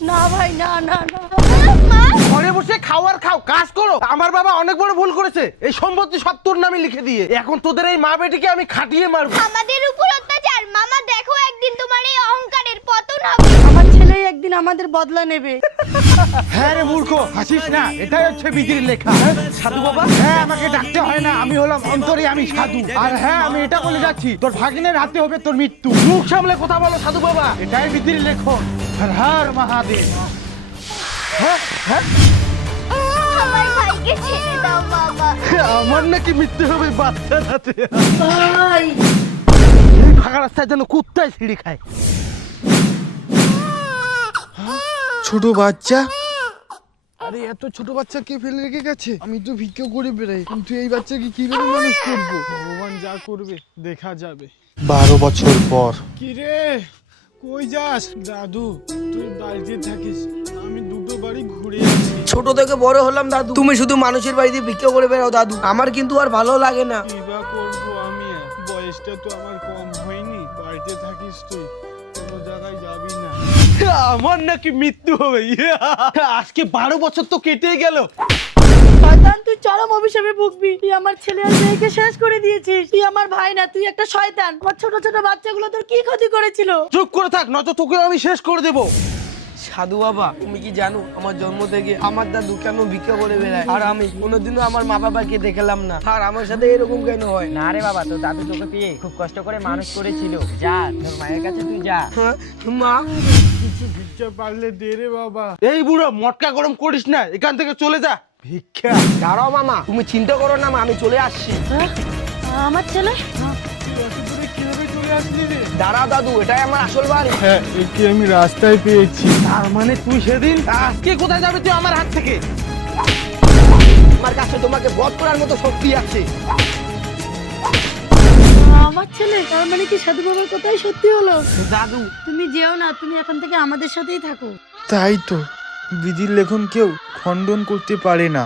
না ভাই, না না না। মা, ঘরে বসে খাও আর খাও, কাজ করো। আমার বাবা অনেক বড় ভুল করেছে, এই সম্পত্তি সব তোর নামে লিখে দিয়ে। এখন তোদের এই মা বেটিকে আমি খাটিয়ে মারবো। আমাদের উপর অত্যাচার। মামা দেখো, একদিন তোমার এই অহংকারের পতন হবে। আমার ছেলেই একদিন আমাদের বদলা নেবে। হ্যাঁ রে মূর্খ, হাসিস না, এটাই হচ্ছে বিধির লেখা। সাধু বাবা, হ্যাঁ, আমাকে ডাকতে হয় না, আমি হলাম অন্তরে আমি সাধু। আর হ্যাঁ, আমি এটা বলে যাচ্ছি, তোর ভাগিনের হাতে হবে তোর মৃত্যু। মুখ সামলে কথা বলো সাধু বাবা। এটাই বিধির লেখন। হর হর মহাদেব। হ্যাঁ হ্যাঁ, আমার ভাইকে ছেড়ে দাও বাবা। আমার নাকি মৃত্যু হবে বাচ্চার হাতে। ভাই, এই ফাঁকা রাস্তায় যেন কুত্তায় ছিঁড়ি খায়। ছোট বাচ্চা, আরে এত ছোট বাচ্চা কে ফেলে রেখে গেছে? আমি তো ভিক্ষা করে বেড়াই, কিন্তু এই বাচ্চাকে কিভাবে মানুষ করবো? ভগবান যা করবে দেখা যাবে। 12 বছর পর কি রে, কই যাস? দাদু, তুই বাড়িতে থাকিস, আমি দুটো বাড়ি ঘুরে আসি। ছোট থেকে বড় হলাম দাদু, তুমি শুধু মানুষের বাড়িতে ভিক্ষা করে বেড়াও দাদু, আমার কিন্তু আর ভালো লাগে না। কি বা করবো আমি আর? বয়সটা তো আমার কম হয়নি। বাড়িতে থাকিস তুই, কোনো জায়গায় যাবি না। আমার নাকি মৃত্যু হবে। আজকে 12 বছর তো কেটে গেল। শয়তান, তুই চরম অভিশাপে ভুগবি। তুই আমার ছেলে আর মেয়েকে শেষ করে দিয়েছিস। তুই আমার ভাই না, তুই একটা শয়তান। আমার ছোট ছোট বাচ্চাগুলো তোর কি ক্ষতি করেছিল? চুপ করে থাক, নয়তো তোকে আমি শেষ করে দেবো। সাধু বাবা, তুমি কি জানো আমার জন্ম থেকে আমার দাদু কেন ভিক্ষা করে বেড়ায়, আর আমি কোনোদিনও আমার মা বাবাকে দেখলাম না, আর আমার সাথে এরকম কেন হয়? না রে বাবা, তোর দাদু তোকে পেয়ে খুব কষ্ট করে মানুষ করেছিল। যা, তোর মায়ের কাছে তুই যা। হ্যাঁ, মা, কিছু ভিক্ষা পারলে দে রে বাবা। এই বুড়ো, মটকা গরম করিস না, এখান থেকে চলে যা। ভিক্ষা? দাঁড়াও মামা, তুমি চিন্তা করো না মা, আমি চলে আসছি। হ্যাঁ? আমার ছেলে? তুই এত দূরে কিভাবে চলে আসলি রে? দাঁড়াও দাদু, এটাই আমার আসল বাড়ি। হ্যাঁ, একে আমি রাস্তায় পেয়েছি। তার মানে তুই সেদিন, আজকে কোথায় যাবি তুই আমার হাত থেকে? আমার কাছে তোমাকে বধ করার মতো শক্তি আছে। আমার ছেলে? তার মানে কি সাধু বাবার কথাই সত্যি হলো? দাদু, তুমি যেও না, তুমি এখন থেকে আমাদের সাথেই থাকো। তাই তো, বিধির লেখন কেউ খণ্ডন করতে পারে না।